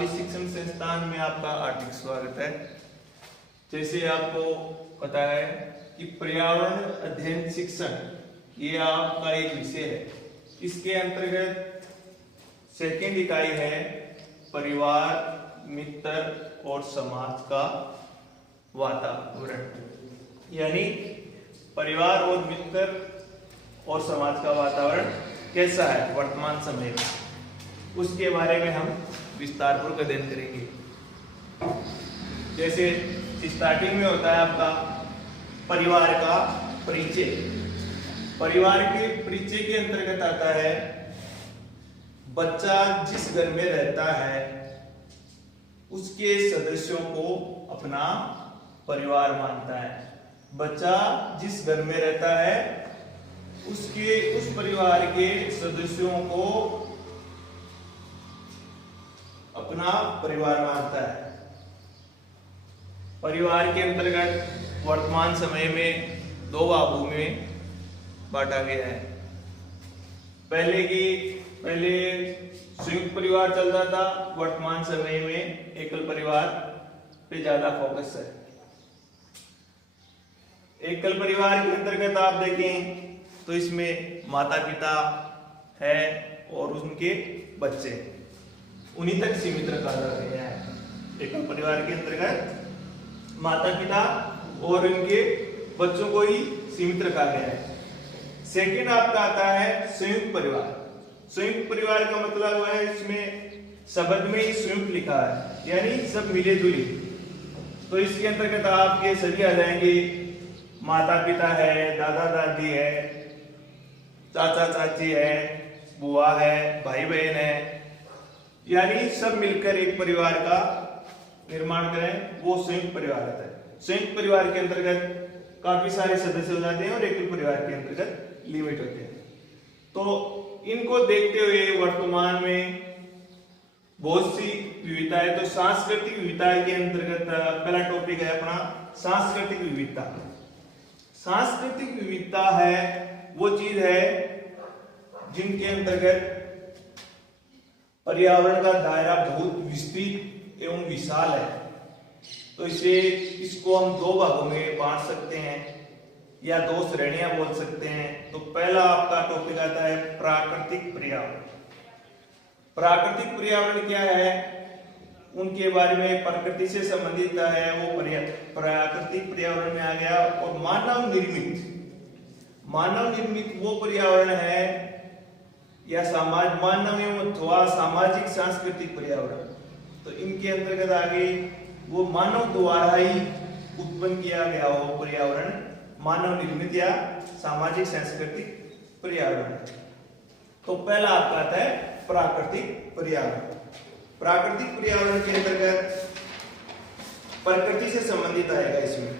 कालिज शिक्षण संस्थान में आपका हार्दिक स्वागत है। जैसे आपको पता है कि पर्यावरण अध्ययन शिक्षण ये आपका एक विषय है। इसके अंतर्गत सेकेंड इकाई है परिवार, मित्र और समाज का वातावरण, यानी परिवार और मित्र और समाज का वातावरण कैसा है वर्तमान समय में, उसके बारे में हम विस्तारपूर्वक अध्ययन करेंगे। जैसे स्टार्टिंग में होता है आपका परिवार का परिचय। परिवार के परिचय के अंतर्गत आता है बच्चा जिस घर में रहता है उसके सदस्यों को अपना परिवार मानता है। बच्चा जिस घर में रहता है उस परिवार के सदस्यों को अपना परिवार मानता है। परिवार के अंतर्गत वर्तमान समय में दो भागों में बांटा गया है। पहले संयुक्त परिवार चल रहा था, वर्तमान समय में एकल परिवार पे ज्यादा फोकस है। एकल परिवार के अंतर्गत आप देखें तो इसमें माता पिता है और उनके बच्चे, उन्हीं तक सीमित रखा गया है। एकल परिवार के अंतर्गत माता पिता और उनके बच्चों को ही सीमित रखा गया है। सेकेंड आपका आता है संयुक्त परिवार। संयुक्त परिवार का मतलब है इसमें शब्द में ही संयुक्त लिखा है, यानी सब मिले जुले। तो इसके अंतर्गत आपके सभी आ जाएंगे, माता पिता है, दादा दादी है, चाचा चाची है, बुआ है, भाई बहन है, यानी सब मिलकर एक परिवार का निर्माण करें, वो संयुक्त परिवार आता है। संयुक्त परिवार के अंतर्गत काफी सारे सदस्य हो जाते हैं और एकल परिवार के अंतर्गत लिमिट होते हैं। तो इनको देखते हुए वर्तमान में बहुत सी विविधताएं, तो सांस्कृतिक विविधता के अंतर्गत पहला टॉपिक है अपना सांस्कृतिक विविधता। सांस्कृतिक विविधता है वो चीज है जिनके अंतर्गत पर्यावरण का दायरा बहुत विस्तृत एवं विशाल है। तो इसको हम दो भागों में बांट सकते हैं या दो श्रेणियां बोल सकते हैं। तो पहला आपका टॉपिक आता है प्राकृतिक पर्यावरण। प्राकृतिक पर्यावरण क्या है, उनके बारे में प्रकृति से संबंधित है वो प्राकृतिक पर्यावरण में आ गया। और मानव निर्मित वो पर्यावरण है या मानव एवं अथवा सामाजिक सांस्कृतिक पर्यावरण। तो इनके अंतर्गत आगे वो मानव द्वारा ही उत्पन्न किया गया हो पर्यावरण, मानव निर्मित या सामाजिक सांस्कृतिक पर्यावरण। तो पहला आपका आता है प्राकृतिक पर्यावरण। प्राकृतिक पर्यावरण के अंतर्गत प्रकृति से संबंधित आएगा। इसमें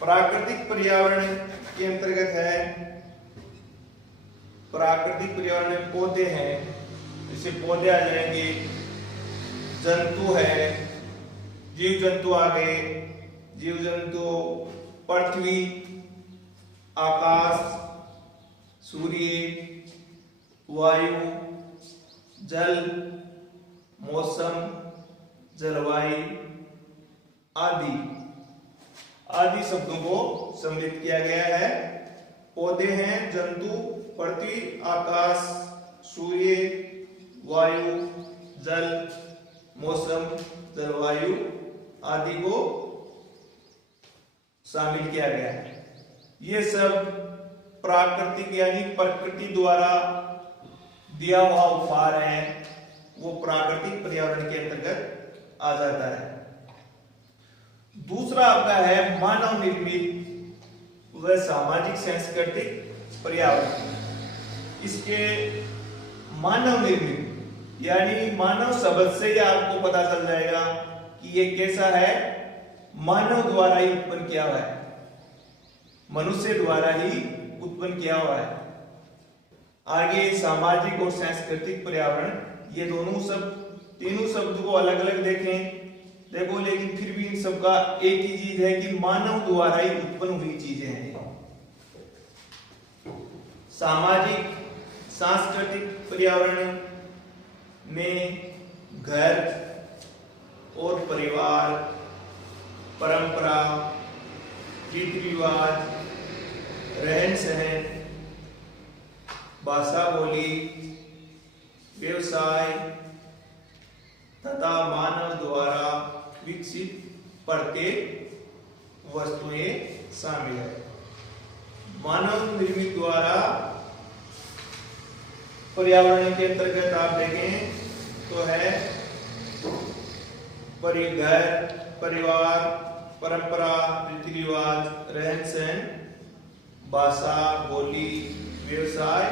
प्राकृतिक पर्यावरण के अंतर्गत है, प्राकृतिक पर्यावरण में पौधे हैं, जैसे पौधे आ जाएंगे, जंतु है, जीव जंतु आ गए, जीव जंतु पृथ्वी, आकाश, सूर्य, वायु, जल, मौसम, जलवायु आदि शब्दों को सम्मिलित किया गया है। पौधे हैं, जंतु, पृथ्वी, आकाश, सूर्य, वायु, जल, मौसम, जलवायु आदि को शामिल किया गया है। ये सब प्राकृतिक यानी प्रकृति द्वारा दिया हुआ उपहार है, वो प्राकृतिक पर्यावरण के अंतर्गत आ जाता है। दूसरा आपका है मानव निर्मित व सामाजिक सांस्कृतिक पर्यावरण। इसके मानव निर्मित यानी मानव शब्द से ही आपको पता चल जाएगा कि ये कैसा है, मानव द्वारा ही उत्पन्न किया हुआ है, मनुष्य द्वारा ही उत्पन्न किया हुआ है। आगे सामाजिक और सांस्कृतिक पर्यावरण, ये तीनों शब्द को अलग अलग देखो, लेकिन फिर भी इन सबका एक ही चीज है कि मानव द्वारा ही उत्पन्न हुई चीजें हैं। सामाजिक सांस्कृतिक पर्यावरण में घर और परिवार, परंपरा, रीति रिवाज, रहन सहन, भाषा बोली, व्यवसाय तथा मानव द्वारा विकसित प्रत्येक वस्तुएं शामिल है। मानव निर्मित द्वारा पर्यावरण के अंतर्गत आप देखें तो है घर, परिवार, परंपरा, रीति रिवाज, रहन सहन, भाषा, बोली, व्यवसाय,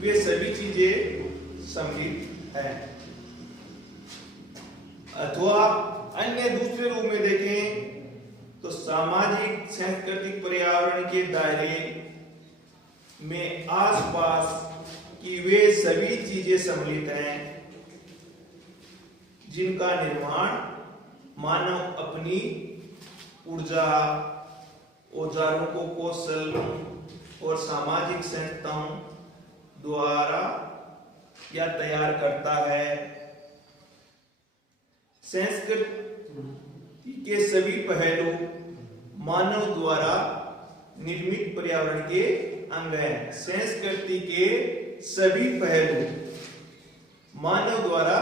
वे सभी चीजें सम्मिलित हैं। अथवा अन्य दूसरे रूप में देखें तो सामाजिक सांस्कृतिक पर्यावरण के दायरे में आसपास की वे सभी चीजें सम्मिलित हैं जिनका निर्माण मानव अपनी ऊर्जा, औजारों को कौशल और सामाजिक संस्थाओं द्वारा या तैयार करता है। संस्कृति के सभी पहलू मानव द्वारा निर्मित पर्यावरण के अंग हैं। संस्कृति के सभी पहलू मानव द्वारा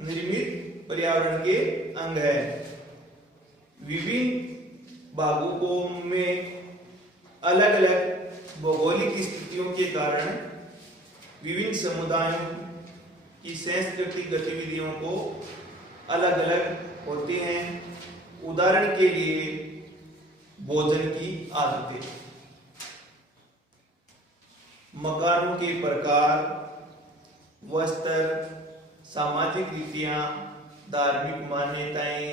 निर्मित पर्यावरण के अंग है। विभिन्न भागों में अलग अलग भौगोलिक स्थितियों के कारण विभिन्न समुदायों की सांस्कृतिक गतिविधियों को अलग अलग होती हैं। उदाहरण के लिए भोजन की आदतें, मकानों के प्रकार, वस्त्र, सामाजिक रीतियां, धार्मिक मान्यताएं,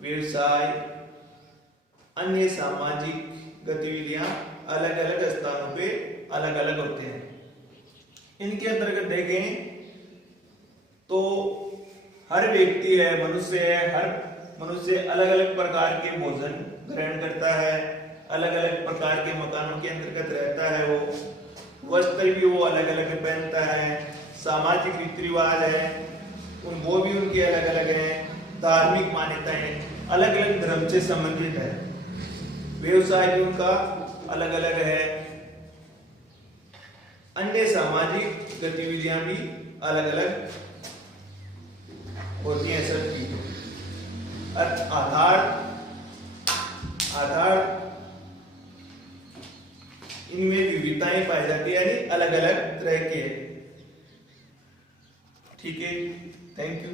व्यवसाय, अन्य सामाजिक गतिविधियां अलग अलग स्थानों पे अलग अलग होते हैं। इनके अंतर्गत देखें तो हर व्यक्ति है, मनुष्य है, हर मनुष्य अलग अलग प्रकार के भोजन ग्रहण करता है, अलग अलग प्रकार के मकानों के अंतर्गत रहता है। वो वस्त्र भी वो अलग अलग पहनता है, सामाजिक रीति रिवाज है वो भी उनके अलग अलग हैं, धार्मिक मान्यताएं अलग अलग धर्म से संबंधित है, व्यवसाय भी उनका अलग अलग है, अन्य सामाजिक गतिविधियां भी अलग अलग होती हैं सबकी। आधार इनमें विविधताएं पाई जाती है, यानी अलग अलग तरह के। ठीक है, थैंक यू।